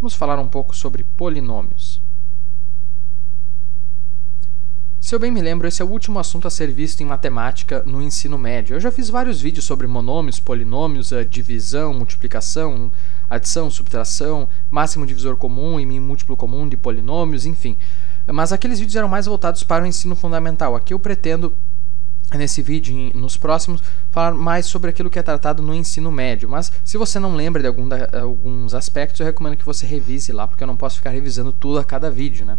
Vamos falar um pouco sobre polinômios. Se eu bem me lembro, esse é o último assunto a ser visto em matemática no ensino médio. Eu já fiz vários vídeos sobre monômios, polinômios, divisão, multiplicação, adição, subtração, máximo divisor comum e múltiplo comum de polinômios, enfim. Mas aqueles vídeos eram mais voltados para o ensino fundamental. Aqui eu pretendo, nesse vídeo e nos próximos, falar mais sobre aquilo que é tratado no ensino médio. Mas se você não lembra de alguns aspectos, eu recomendo que você revise lá, porque eu não posso ficar revisando tudo a cada vídeo, né?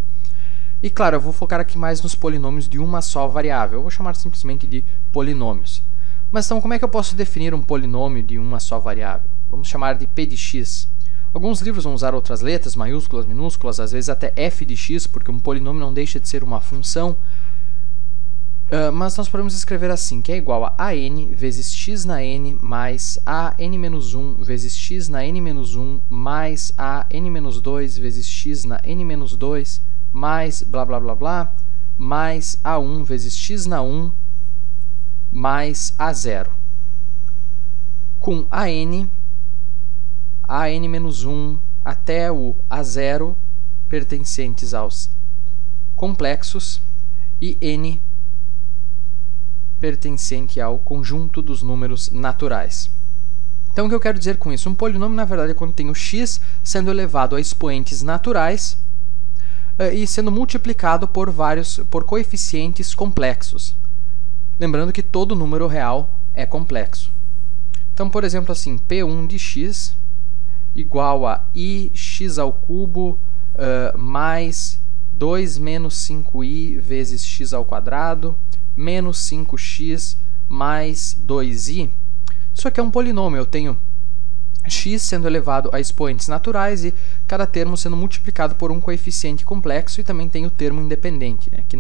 E claro, eu vou focar aqui mais nos polinômios de uma só variável. Eu vou chamar simplesmente de polinômios. Mas então, como é que eu posso definir um polinômio de uma só variável? Vamos chamar de p de x. Alguns livros vão usar outras letras, maiúsculas, minúsculas, às vezes até f de x, porque um polinômio não deixa de ser uma função. Mas nós podemos escrever assim, que é igual a n vezes x na n mais a n-1 vezes x na n-1 mais a n-2 vezes x na n-2 mais blá blá blá blá mais a1 vezes x na 1 mais a0. Com a n-1 até o a0 pertencentes aos complexos e n pertencente ao conjunto dos números naturais. Então, o que eu quero dizer com isso? Um polinômio, na verdade, é quando tem o x sendo elevado a expoentes naturais e sendo multiplicado por coeficientes complexos. Lembrando que todo número real é complexo. Então, por exemplo, assim, p1 de x igual a ix ao cubo mais 2 menos 5i vezes x ao quadrado menos 5x mais 2i. Isso aqui é um polinômio. Eu tenho x sendo elevado a expoentes naturais e cada termo sendo multiplicado por um coeficiente complexo, e também tem o termo independente, né, que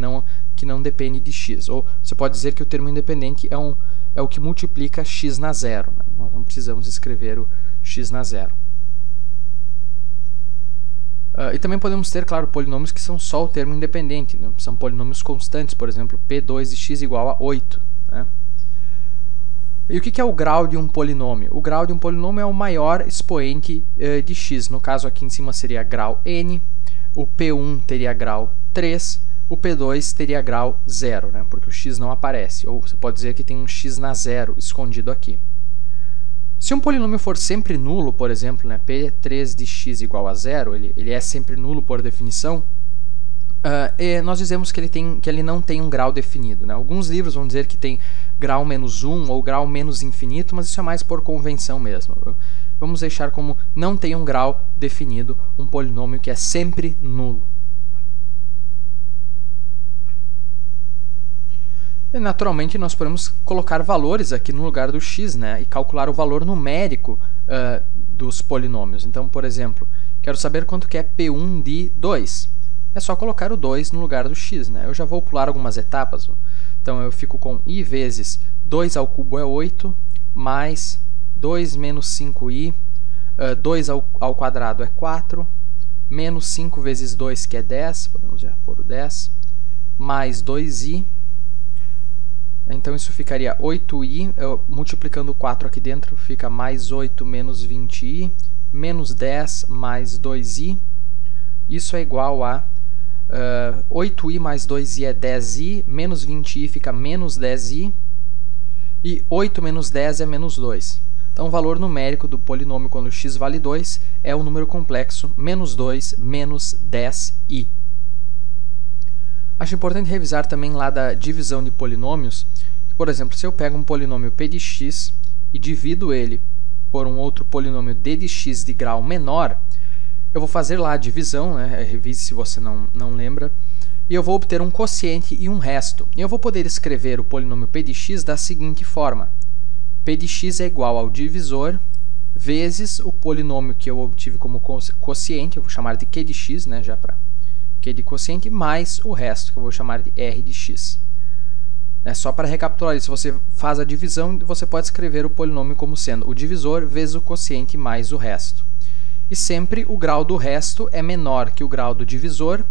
não depende de x. Ou você pode dizer que o termo independente é o que multiplica x na zero, né? Nós não precisamos escrever o x na zero. E também podemos ter, claro, polinômios que são só o termo independente, né? São polinômios constantes, por exemplo, p2 de x igual a 8. Né? E o que é o grau de um polinômio? O grau de um polinômio é o maior expoente de x. No caso, aqui em cima seria grau n, o p1 teria grau 3, o p2 teria grau 0, né? Porque o x não aparece. Ou você pode dizer que tem um x na zero escondido aqui. Se um polinômio for sempre nulo, por exemplo, né, p3 de x igual a 0, ele é sempre nulo por definição, e nós dizemos que ele não tem um grau definido. Né? Alguns livros vão dizer que tem grau menos 1 ou grau menos infinito, mas isso é mais por convenção mesmo. Vamos deixar como não tem um grau definido um polinômio que é sempre nulo. E, naturalmente, nós podemos colocar valores aqui no lugar do x, né, e calcular o valor numérico dos polinômios. Então, por exemplo, quero saber quanto que é p1 de 2. É só colocar o 2 no lugar do x. Né? Eu já vou pular algumas etapas. Então, eu fico com i vezes 2 ao cubo é 8, mais 2 menos 5i, 2 ao quadrado é 4, menos 5 vezes 2, que é 10, podemos já pôr o 10, mais 2i. Então, isso ficaria 8i, multiplicando o 4 aqui dentro, fica mais 8 menos 20i, menos 10 mais 2i. Isso é igual a 8i mais 2i é 10i, menos 20i fica menos 10i, e 8 menos 10 é menos 2. Então, o valor numérico do polinômio quando x vale 2 é o número complexo menos 2 menos 10i. Acho importante revisar também lá da divisão de polinômios. Por exemplo, se eu pego um polinômio p de x e divido ele por um outro polinômio d de x de grau menor, eu vou fazer lá a divisão, né? Revise se você não lembra, e eu vou obter um quociente e um resto. E eu vou poder escrever o polinômio p de x da seguinte forma. P de x é igual ao divisor vezes o polinômio que eu obtive como quociente, eu vou chamar de q de x, né, já para q de quociente, mais o resto, que eu vou chamar de r de x. Só para recapitular isso, você faz a divisão, você pode escrever o polinômio como sendo o divisor vezes o quociente mais o resto. E sempre o grau do resto é menor que o grau do divisor,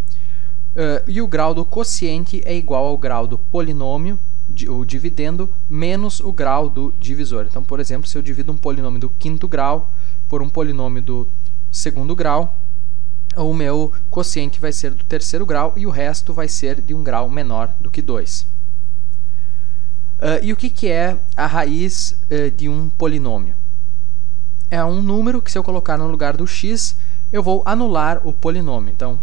e o grau do quociente é igual ao grau do polinômio, o dividendo, menos o grau do divisor. Então, por exemplo, se eu divido um polinômio do quinto grau por um polinômio do segundo grau, o meu quociente vai ser do terceiro grau e o resto vai ser de um grau menor do que 2. E o que é a raiz de um polinômio? É um número que, se eu colocar no lugar do x, eu vou anular o polinômio. Então,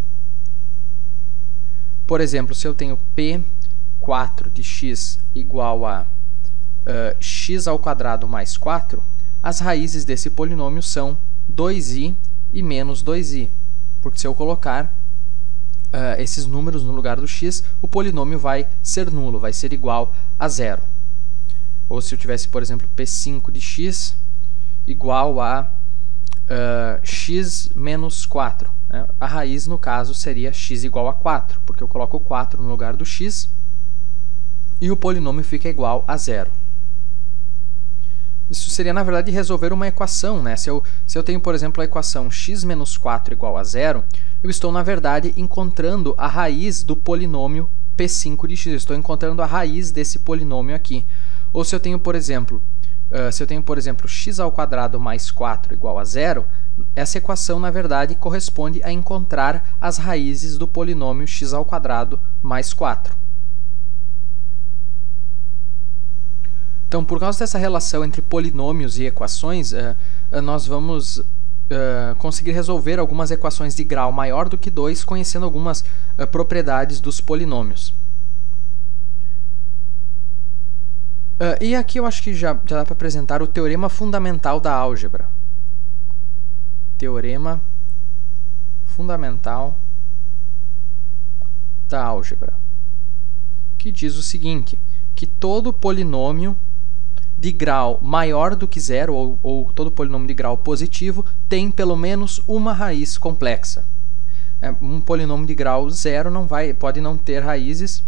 por exemplo, se eu tenho P4 de x igual a x ao quadrado mais 4, as raízes desse polinômio são 2i e menos 2i. Porque se eu colocar esses números no lugar do x, o polinômio vai ser nulo, vai ser igual a zero. Ou se eu tivesse, por exemplo, P5 de x igual a x menos 4. Né? A raiz, no caso, seria x igual a 4, porque eu coloco 4 no lugar do x e o polinômio fica igual a zero. Isso seria, na verdade, resolver uma equação, né? Se eu tenho, por exemplo, a equação x menos 4 igual a zero, eu estou, na verdade, encontrando a raiz do polinômio P5 de x. Eu estou encontrando a raiz desse polinômio aqui. Ou se eu tenho, por exemplo, x ao quadrado mais 4 igual a zero, essa equação, na verdade, corresponde a encontrar as raízes do polinômio x ao quadrado mais 4. Então, por causa dessa relação entre polinômios e equações, nós vamos conseguir resolver algumas equações de grau maior do que 2, conhecendo algumas propriedades dos polinômios. E aqui eu acho que já dá para apresentar o teorema fundamental da álgebra. Teorema fundamental da álgebra, que diz o seguinte, que todo polinômio de grau maior do que zero, ou todo polinômio de grau positivo, tem pelo menos uma raiz complexa. Um polinômio de grau zero pode não ter raízes.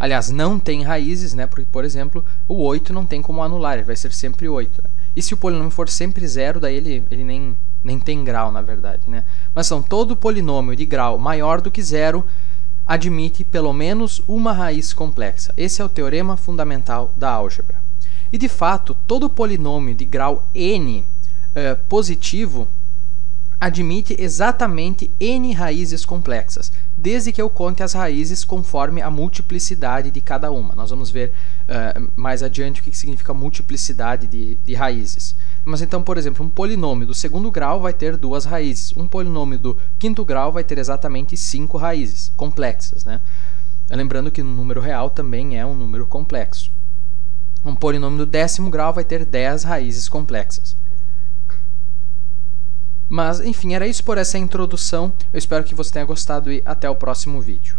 Aliás, não tem raízes, né? Porque, por exemplo, o 8 não tem como anular, ele vai ser sempre 8. E se o polinômio for sempre zero, daí ele nem tem grau, na verdade, né? Mas todo polinômio de grau maior do que zero admite pelo menos uma raiz complexa. Esse é o teorema fundamental da álgebra. E, de fato, todo polinômio de grau n positivo admite exatamente n raízes complexas, desde que eu conte as raízes conforme a multiplicidade de cada uma. Nós vamos ver mais adiante o que significa multiplicidade de raízes. Mas então, por exemplo, um polinômio do segundo grau vai ter 2 raízes. Um polinômio do quinto grau vai ter exatamente 5 raízes complexas, né? Lembrando que o número real também é um número complexo. Um polinômio do 10º grau vai ter 10 raízes complexas. Mas, enfim, era isso por essa introdução. Eu espero que você tenha gostado e até o próximo vídeo.